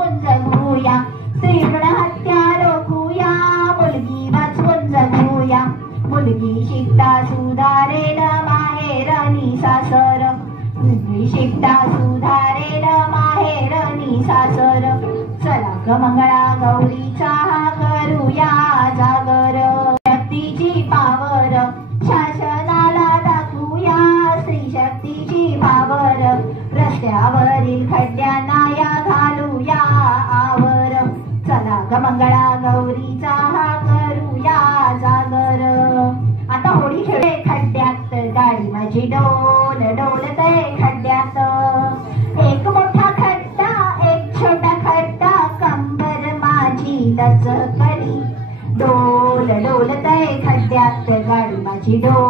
वाचवून जगूया, स्त्री भ्रूण हत्या रोखूया, मुलगी वाचवून जगूया. मुलगी शिकता सुधारेल माहेरणी सासर, मुलगी शिकता सुधारेल माहेरणी सासर. चला ग मंगळा गौरीचा हा करूया जागर, शक्तीची पावर शासनाला दाखवूया, स्त्री शक्तीची पावर. रस्त्यावरील खड्ड्यांना या घालूया आवर, चला ग मंगळा गौरीचा हा करूया जागर. आता होळी खेळे खड्ड्यात, गाडी माझी डोल डोलते खड्ड्यात. एक मोठा खड्डा एक छोटा खड्डा, कंबर माझी लचकली, डोल डोलते खड्ड्यात गाडी माझी डोल.